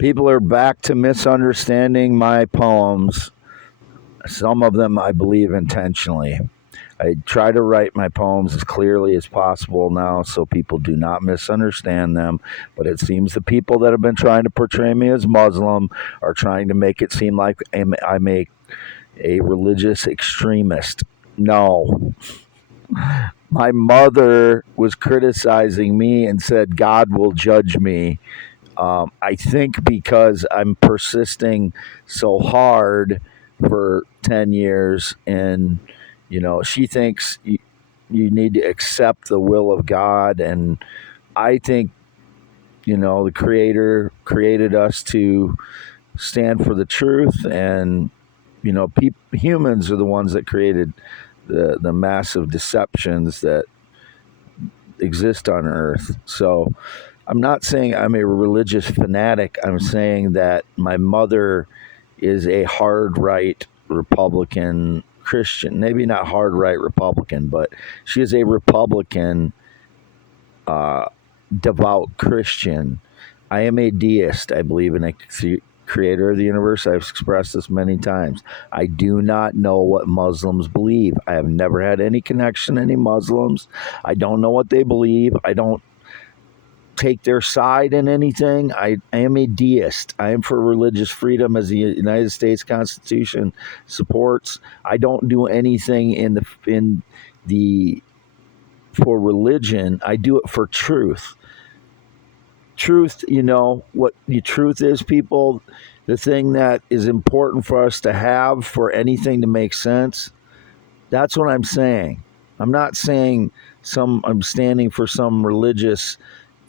People are back to misunderstanding my poems. Some of them I believe intentionally. I try to write my poems as clearly as possible now so people do not misunderstand them. But it seems the people that have been trying to portray me as Muslim are trying to make it seem like I'm a religious extremist. No. My mother was criticizing me and said, God will judge me. I think because I'm persisting so hard for 10 years, and, she thinks you need to accept the will of God. And I think, the Creator created us to stand for the truth. And, humans are the ones that created the massive deceptions that exist on Earth. So I'm not saying I'm a religious fanatic. I'm saying that my mother is a hard right Republican Christian. Maybe not hard right Republican, but she is a Republican devout Christian. I am a deist. I believe in a creator of the universe. I've expressed this many times. I do not know what Muslims believe. I have never had any connection to any Muslims. I don't know what they believe. I don't take their side in anything. I am a deist. I am for religious freedom as the United States Constitution supports. I don't do anything in the for religion. I do it for truth. Truth, what the truth is, people, the thing that is important for us to have for anything to make sense. That's what I'm saying. I'm not saying I'm standing for some religious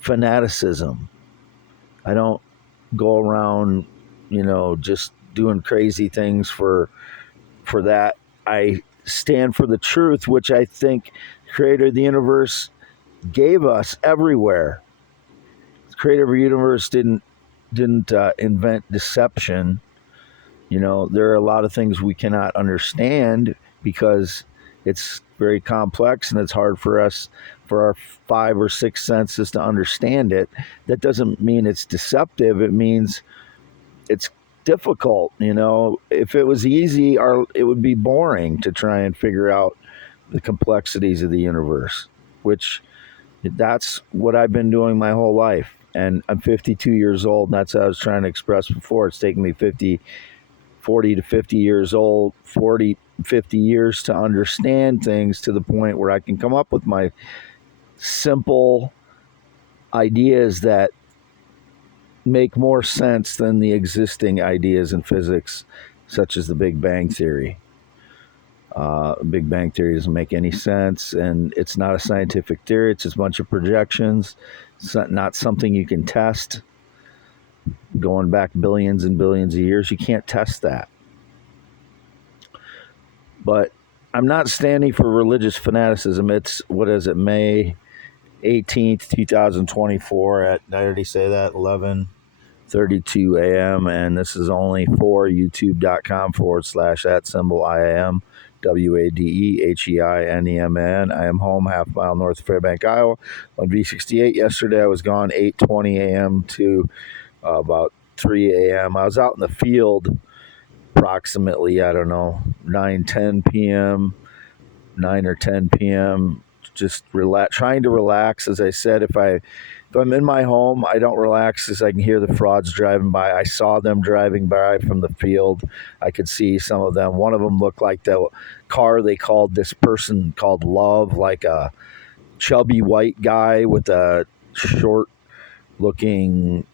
fanaticism. I don't go around, just doing crazy things for that. I stand for the truth, which I think the Creator of the universe gave us everywhere. The Creator of the universe didn't invent deception. There are a lot of things we cannot understand because it's very complex and it's hard for our 5 or 6 senses to understand it. That doesn't mean it's deceptive. It means it's difficult. If it was easy, it would be boring to try and figure out the complexities of the universe, which that's what I've been doing my whole life. And I'm 52 years old, and that's what I was trying to express before. It's taken me 40 to 50 years old, 50 years to understand things to the point where I can come up with my simple ideas that make more sense than the existing ideas in physics, such as the Big Bang Theory. Big Bang Theory doesn't make any sense, and it's not a scientific theory. It's just a bunch of projections. It's not something you can test. Going back billions and billions of years, you can't test that. But I'm not standing for religious fanaticism. It's, May 18th, 2024 at, did I already say that? 11:32 a.m. And this is only for youtube.com/@IAM WADEHEINEMN. I am home, half mile north of Fairbank, Iowa, on V68. Yesterday I was gone 8:20 a.m. to about 3 a.m. I was out in the field approximately, 9 or 10 p.m. Just trying to relax. As I said, if I'm in my home, I don't relax because I can hear the frauds driving by. I saw them driving by from the field. I could see some of them. One of them looked like the car they called this person called Love, like a chubby white guy with a short-looking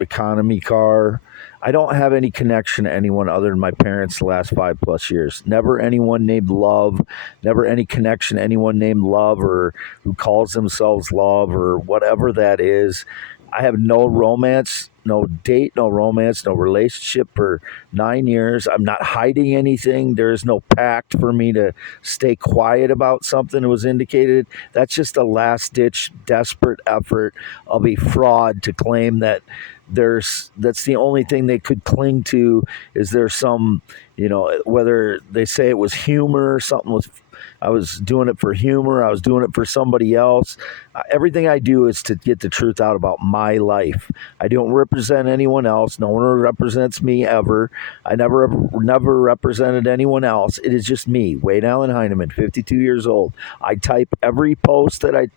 economy car. I don't have any connection to anyone other than my parents the last 5+ years. Never anyone named Love. Never any connection to anyone named Love or who calls themselves Love or whatever that is. I have no romance, no date, no romance, no relationship for 9 years. I'm not hiding anything. There is no pact for me to stay quiet about something that was indicated. That's just a last-ditch, desperate effort of a fraud to claim that that's the only thing they could cling to. Is there some, whether they say it was humor, something was I was doing it for humor. I was doing it for somebody else. Everything I do is to get the truth out about my life. I don't represent anyone else. No one represents me ever. I never represented anyone else. It is just me, Wade Allen Heineman, 52 years old. I type every post that I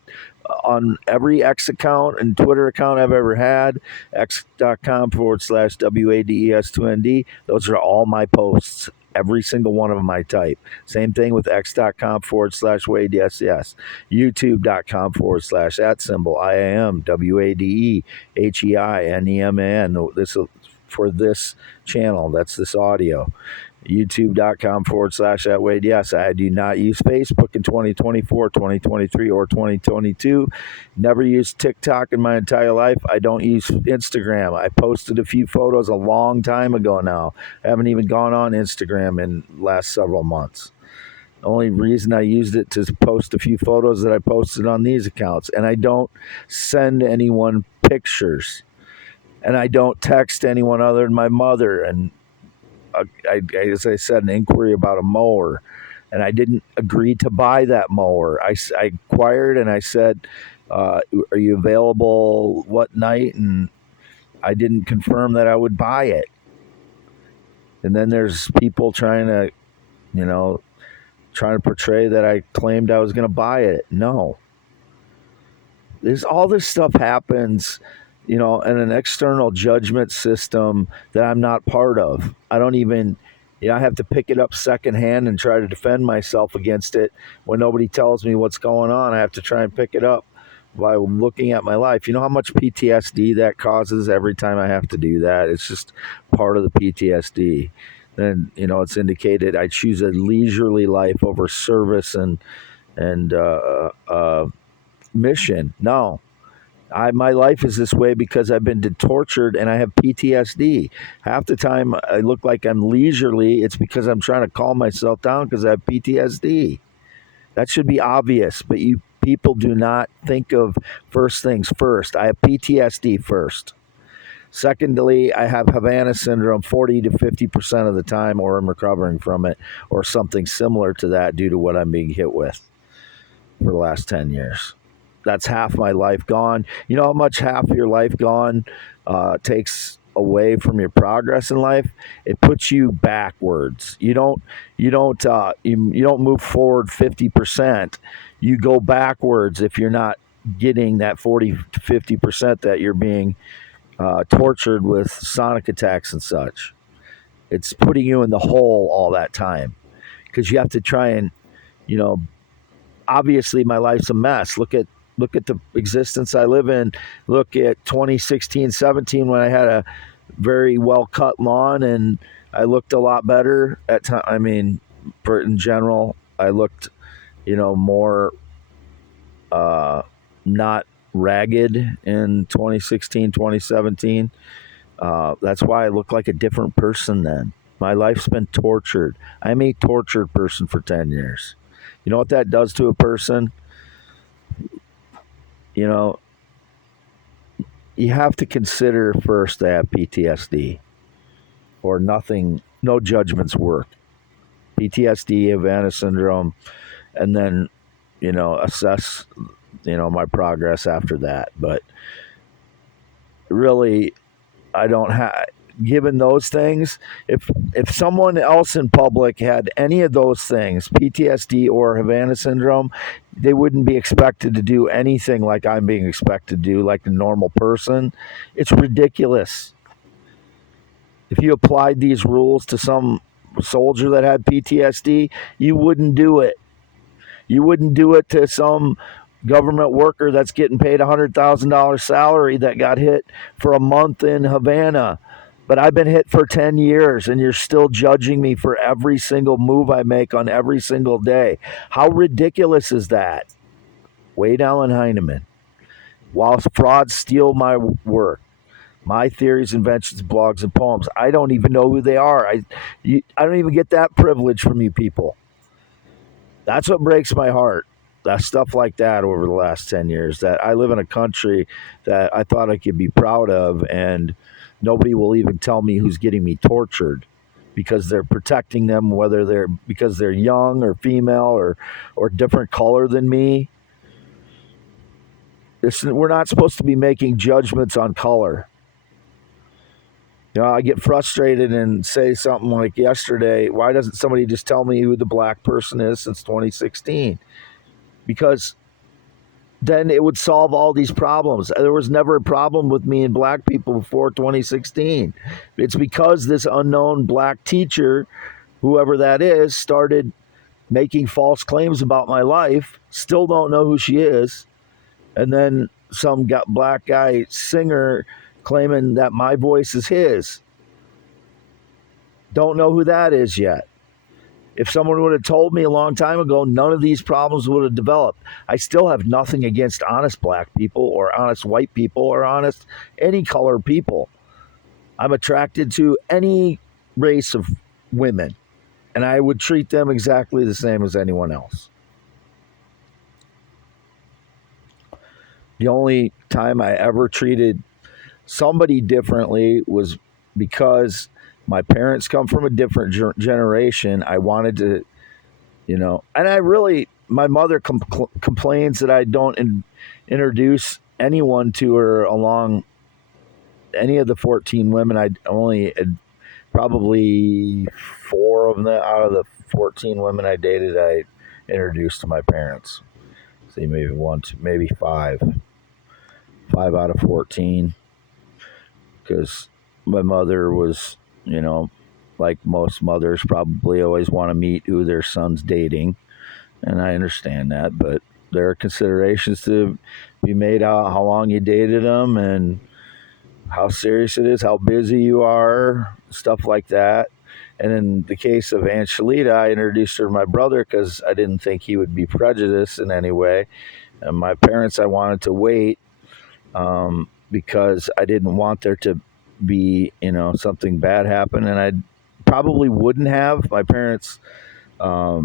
on every X account and Twitter account I've ever had, x.com/WADES2ND. Those are all my posts. Every single one of them I type. Same thing with x.com/WadeSS. YouTube.com/@ symbol IAM WADEHEINEMAN. This for this channel. That's this audio. YouTube.com/@Wade. Yes, I do not use Facebook in 2024, 2023, or 2022. Never used TikTok in my entire life. I don't use Instagram. I posted a few photos a long time ago now. I haven't even gone on Instagram in the last several months. The only reason I used it to post a few photos that I posted on these accounts. And I don't send anyone pictures. And I don't text anyone other than my mother. And as I said, an inquiry about a mower, and I didn't agree to buy that mower. I inquired and I said, are you available what night? And I didn't confirm that I would buy it. And then there's people trying to portray that I claimed I was going to buy it. No. All this stuff happens in an external judgment system that I'm not part of. I don't even, I have to pick it up secondhand and try to defend myself against it when nobody tells me what's going on. I have to try and pick it up by looking at my life. You know how much PTSD that causes every time I have to do that? It's just part of the PTSD. Then, it's indicated I choose a leisurely life over service and mission. No. My life is this way because I've been tortured and I have PTSD. Half the time I look like I'm leisurely. It's because I'm trying to calm myself down because I have PTSD. That should be obvious, but you people do not think of first things first. I have PTSD first. Secondly, I have Havana syndrome 40 to 50% of the time, or I'm recovering from it, or something similar to that due to what I'm being hit with for the last 10 years. That's half my life gone. You know how much half your life gone takes away from your progress in life? It puts you backwards. You don't move forward 50%. You go backwards if you're not getting that 40 to 50% that you're being tortured with sonic attacks and such. It's putting you in the hole all that time because you have to try and, obviously my life's a mess. Look at the existence I live in. Look at 2016, 17 when I had a very well cut lawn and I looked a lot better at time. I mean, in general, I looked, more not ragged in 2016, 2017. That's why I look like a different person then. My life's been tortured. I'm a tortured person for 10 years. You know what that does to a person? You have to consider first to have PTSD or nothing, no judgments work. PTSD, Havana syndrome, and then, assess, my progress after that. But really, I don't have, given those things, if someone else in public had any of those things, PTSD or Havana syndrome, they wouldn't be expected to do anything like I'm being expected to do, like a normal person. It's ridiculous. If you applied these rules to some soldier that had PTSD, you wouldn't do it. You wouldn't do it to some government worker that's getting paid $100,000 salary that got hit for a month in Havana. But I've been hit for 10 years, and you're still judging me for every single move I make on every single day. How ridiculous is that? Wade Allen Heineman. While frauds steal my work, my theories, inventions, blogs, and poems, I don't even know who they are. I don't even get that privilege from you people. That's what breaks my heart. That stuff like that over the last 10 years, that I live in a country that I thought I could be proud of, and nobody will even tell me who's getting me tortured. because they're protecting them, whether they're because they're young or female or different color than me. We're not supposed to be making judgments on color. I get frustrated and say something like yesterday, why doesn't somebody just tell me who the black person is since 2016? Because then it would solve all these problems. There was never a problem with me and black people before 2016. It's because this unknown black teacher, whoever that is, started making false claims about my life. Still don't know who she is. And then some black guy singer claiming that my voice is his. Don't know who that is yet. If someone would have told me a long time ago, none of these problems would have developed. I still have nothing against honest black people or honest white people or honest any color people. I'm attracted to any race of women, and I would treat them exactly the same as anyone else. The only time I ever treated somebody differently was because my parents come from a different generation. I wanted to, and I really, my mother complains that I don't introduce anyone to her along any of the 14 women. I only probably 4 of them out of the 14 women I dated, I introduced to my parents. See, maybe 1, 2, maybe 5 out of 14, because my mother was, like most mothers, probably always want to meet who their son's dating, and I understand that, but there are considerations to be made out how long you dated them and how serious it is, how busy you are, stuff like that. And in the case of Aunt Shalita, I introduced her to my brother because I didn't think he would be prejudiced in any way. And my parents, I wanted to wait because I didn't want there to be, something bad happen. And I probably wouldn't have. My parents, I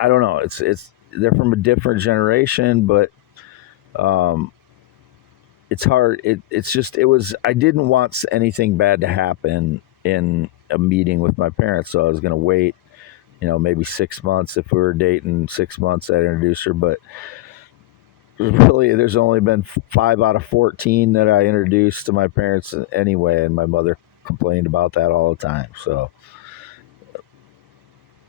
don't know. It's they're from a different generation, but it's hard. I didn't want anything bad to happen in a meeting with my parents, so I was going to wait, maybe 6 months. If we were dating 6 months, I'd introduce her. But really, there's only been 5 out of 14 that I introduced to my parents anyway, and my mother complained about that all the time. So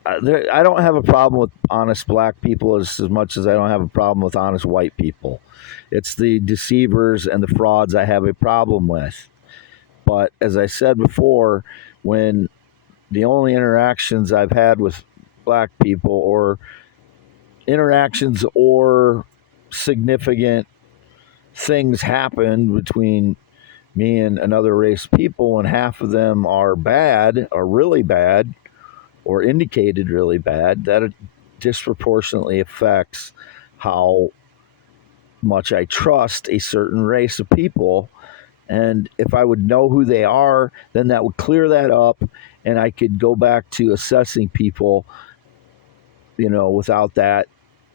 I don't have a problem with honest black people as much as I don't have a problem with honest white people. It's the deceivers and the frauds I have a problem with. But as I said before, when the only interactions I've had with black people or interactions or significant things happen between me and another race of people, and half of them are bad, or really bad, or indicated really bad, that it disproportionately affects how much I trust a certain race of people. And if I would know who they are, then that would clear that up, and I could go back to assessing people, without that,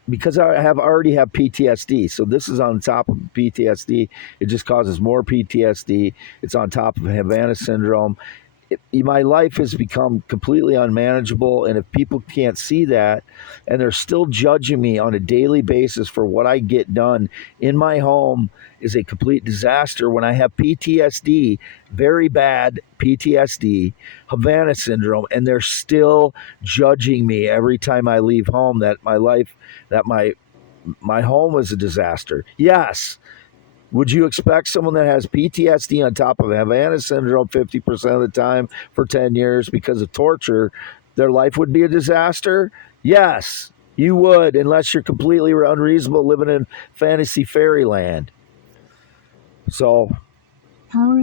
because I already have PTSD. So this is on top of PTSD. It just causes more PTSD. It's on top of Havana syndrome. My life has become completely unmanageable, and if people can't see that and they're still judging me on a daily basis for what I get done in my home is a complete disaster when I have PTSD, very bad PTSD, Havana syndrome, and they're still judging me every time I leave home that my home is a disaster. Yes. Would you expect someone that has PTSD on top of Havana syndrome 50% of the time for 10 years because of torture, their life would be a disaster? Yes, you would, unless you're completely unreasonable living in fantasy fairyland. So,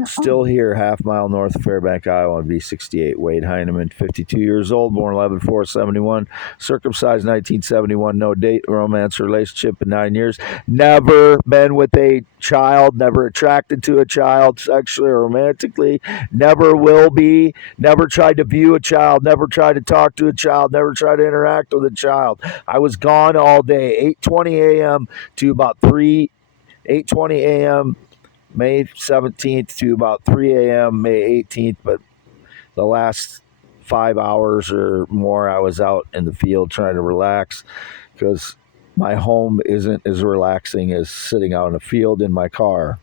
still here, half mile north of Fairbank, Iowa, on V68. Wade Heineman, 52 years old, born 11/4/71, circumcised 1971, no date, romance relationship in 9 years. Never been with a child, never attracted to a child sexually or romantically, never will be, never tried to view a child, never tried to talk to a child, never tried to interact with a child. I was gone all day, 8:20 a.m. to about 8:20 a.m. May 17th to about 3 a.m. May 18th, but the last 5 hours or more, I was out in the field trying to relax because my home isn't as relaxing as sitting out in a field in my car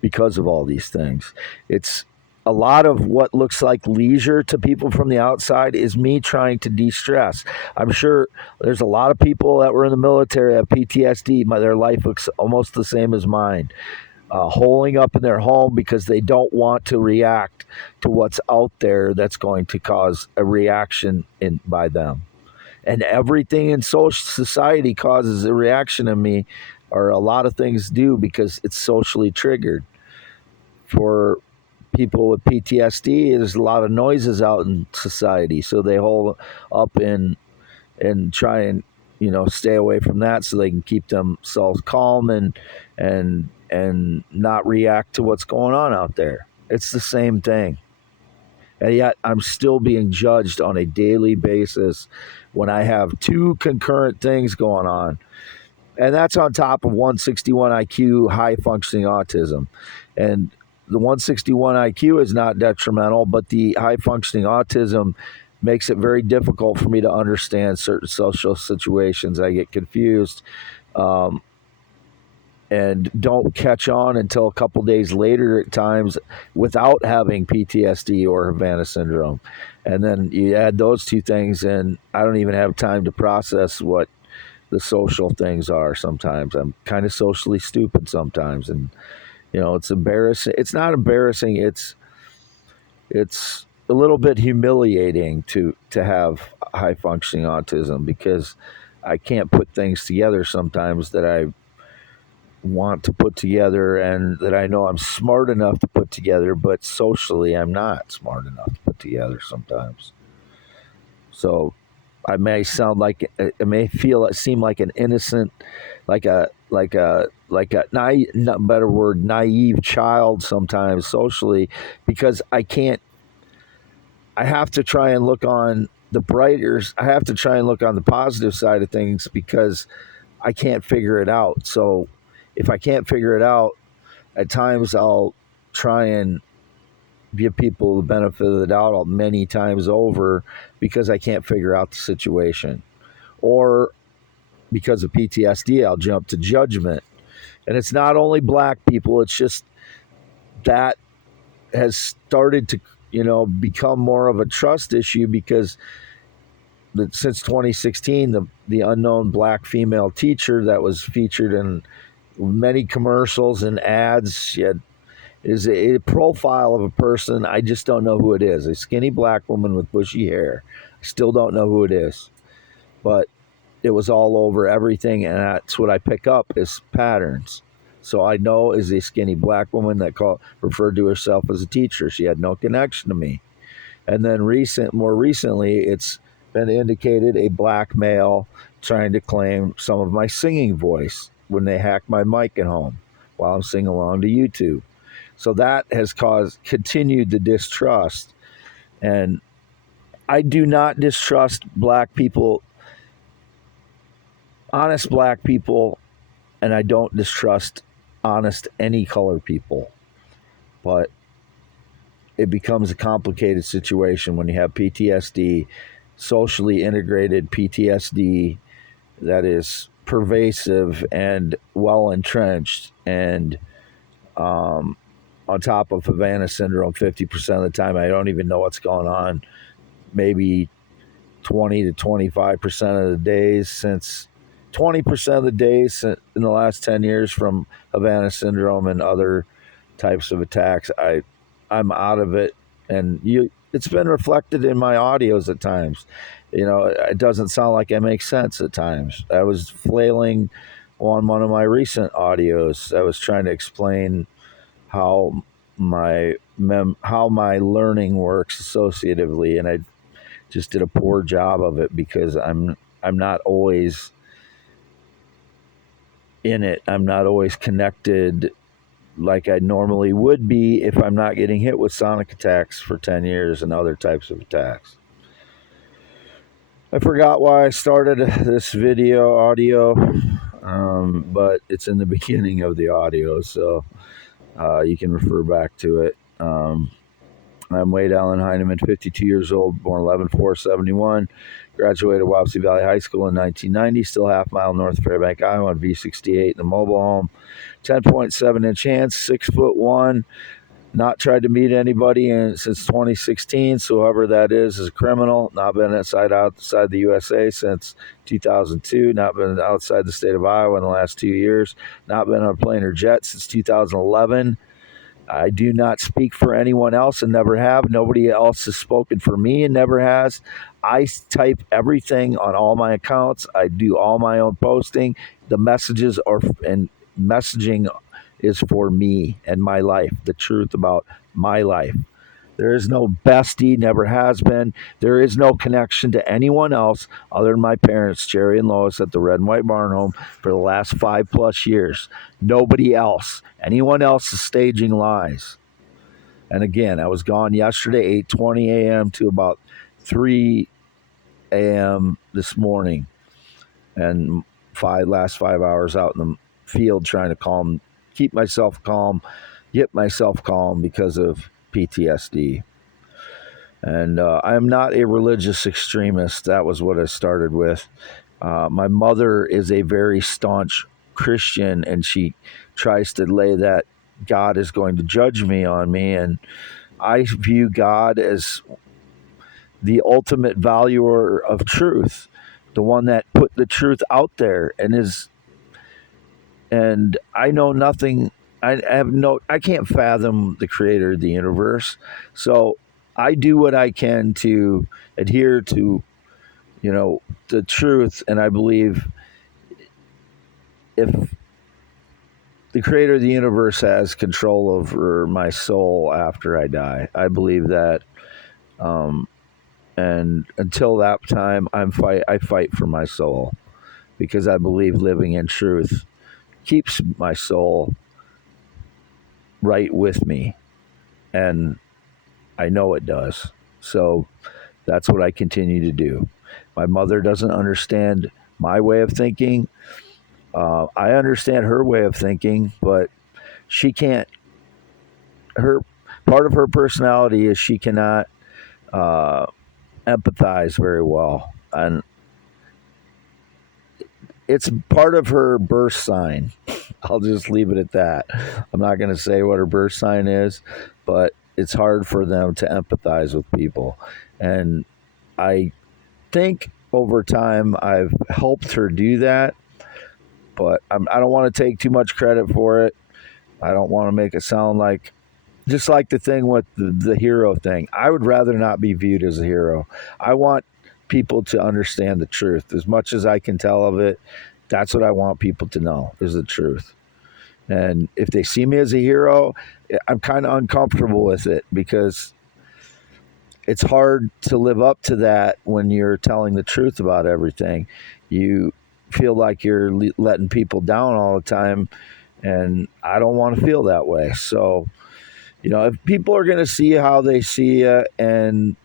because of all these things. It's a lot of what looks like leisure to people from the outside is me trying to de-stress. I'm sure there's a lot of people that were in the military have PTSD. Their life looks almost the same as mine. Holing up in their home because they don't want to react to what's out there that's going to cause a reaction by them. And everything in social society causes a reaction in me, or a lot of things do, because it's socially triggered. For people with PTSD, there's a lot of noises out in society, so they hold up and try and stay away from that so they can keep themselves calm and not react to what's going on out there. It's the same thing. And yet I'm still being judged on a daily basis when I have two concurrent things going on. And that's on top of 161 IQ, high functioning autism. And the 161 IQ is not detrimental, but the high functioning autism makes it very difficult for me to understand certain social situations. I get confused and don't catch on until a couple days later at times without having PTSD or Havana syndrome. And then you add those two things, and I don't even have time to process what the social things are sometimes. I'm kind of socially stupid sometimes, and it's embarrassing. It's not embarrassing. It's a little bit humiliating to have high functioning autism because I can't put things together sometimes that I want to put together and that I know I'm smart enough to put together, but socially I'm not smart enough to put together sometimes. So I may seem like an innocent, like a naive child sometimes socially, because I have to try and look on the I have to try and look on the positive side of things because I can't figure it out. So if I can't figure it out, at times I'll try and give people the benefit of the doubt many times over because I can't figure out the situation. Or because of PTSD, I'll jump to judgment. And it's not only black people, it's just that has started to, become more of a trust issue because since 2016, the unknown black female teacher that was featured in many commercials and ads, she is a profile of a person. I just don't know who it is. A skinny black woman with bushy hair. I still don't know who it is. But it was all over everything, and that's what I pick up is patterns. So I know is a skinny black woman that referred to herself as a teacher. She had no connection to me. And then more recently, it's been indicated a black male trying to claim some of my singing voice when they hack my mic at home while I'm singing along to YouTube. So that has continued the distrust. And I do not distrust black people, honest black people, and I don't distrust honest any color people. But it becomes a complicated situation when you have PTSD, socially integrated PTSD that is pervasive and well entrenched, and on top of Havana syndrome, 50% of the time I don't even know what's going on. Maybe 20 to 25% of the days, since 20% of the days in the last 10 years from Havana syndrome and other types of attacks, I'm out of it. And it's been reflected in my audios at times. It doesn't sound like it makes sense at times. I was flailing on one of my recent audios. I was trying to explain how my learning works associatively, and I just did a poor job of it because I'm not always in it. I'm not always connected like I normally would be if I'm not getting hit with sonic attacks for 10 years and other types of attacks. I forgot why I started this audio, but it's in the beginning of the audio, so you can refer back to it. I'm Wade Allen Heineman, 52 years old, born 11/4/71. Graduated Wapsie Valley High School in 1990. Still half-mile north of Fairbank, Iowa, on V68 in the mobile home. 10.7-inch hands, 6'1". Not tried to meet anybody since 2016. So whoever that is a criminal. Not been outside the USA since 2002. Not been outside the state of Iowa in the last 2 years. Not been on a plane or jet since 2011. I do not speak for anyone else and never have. Nobody else has spoken for me and never has. I type everything on all my accounts. I do all my own posting. The messages are and messaging is for me and my life, the truth about my life. There is no bestie, never has been. There is no connection to anyone else other than my parents, Jerry and Lois, at the Red and White Barn Home for the last 5+ years. Nobody else. Anyone else is staging lies. And again, I was gone yesterday, 8:20 a.m. to about 3 a.m. this morning. And last 5 hours out in the field trying to keep myself calm, get myself calm because of PTSD. And I am not a religious extremist. That was what I started with. My mother is a very staunch Christian, and she tries to lay that God is going to judge me on me. And I view God as the ultimate valuer of truth, the one that put the truth out there and I know nothing. I can't fathom the creator of the universe. So I do what I can to adhere to, the truth. And I believe if the creator of the universe has control over my soul after I die, I believe that. And until that time, I fight for my soul because I believe living in truth keeps my soul right with me, and I know it does. So that's what I continue to do. My mother doesn't understand my way of thinking. I understand her way of thinking, but she can't. Her part of her personality is she cannot empathize very well, and it's part of her birth sign. I'll just leave it at that. I'm not going to say what her birth sign is, but it's hard for them to empathize with people. And I think over time I've helped her do that, but I don't want to take too much credit for it. I don't want to make it sound like, just like the thing with the hero thing. I would rather not be viewed as a hero. I want people to understand the truth. As much as I can tell of it, that's what I want people to know is the truth. And if they see me as a hero, I'm kind of uncomfortable with it because it's hard to live up to that when you're telling the truth about everything. You feel like you're letting people down all the time, and I don't want to feel that way. So, if people are going to see how they see you, and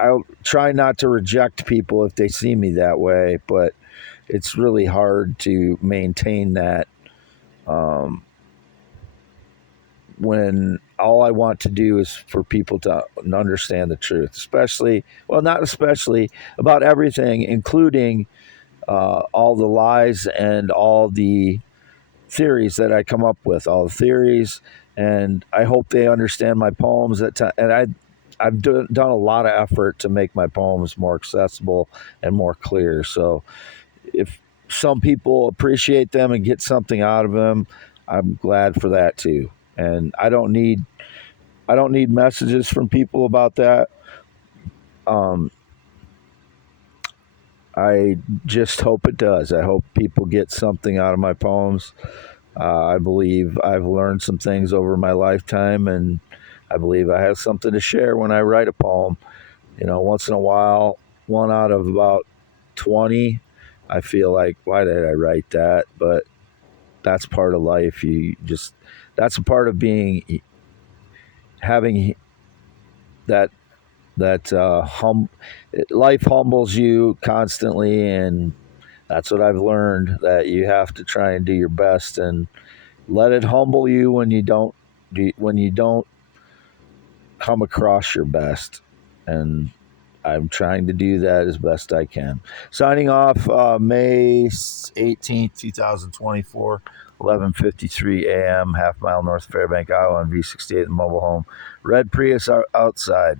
I'll try not to reject people if they see me that way, but it's really hard to maintain that when all I want to do is for people to understand the truth, not especially, about everything, including all the lies and all the theories that I come up with, all the theories. And I hope they understand my poems and I've done a lot of effort to make my poems more accessible and more clear. So if some people appreciate them and get something out of them, I'm glad for that too. And I don't need messages from people about that. I just hope it does. I hope people get something out of my poems. I believe I've learned some things over my lifetime, and I believe I have something to share when I write a poem. Once in a while, one out of about 20, I feel like, why did I write that? But that's part of life. That's a part of having that life humbles you constantly, and that's what I've learned, that you have to try and do your best and let it humble you when you don't come across your best, and I'm trying to do that as best I can. Signing off, May 18th, 2024, 11:53 a.m., half mile north of Fairbank, Iowa, on V68, the mobile home. Red Prius outside.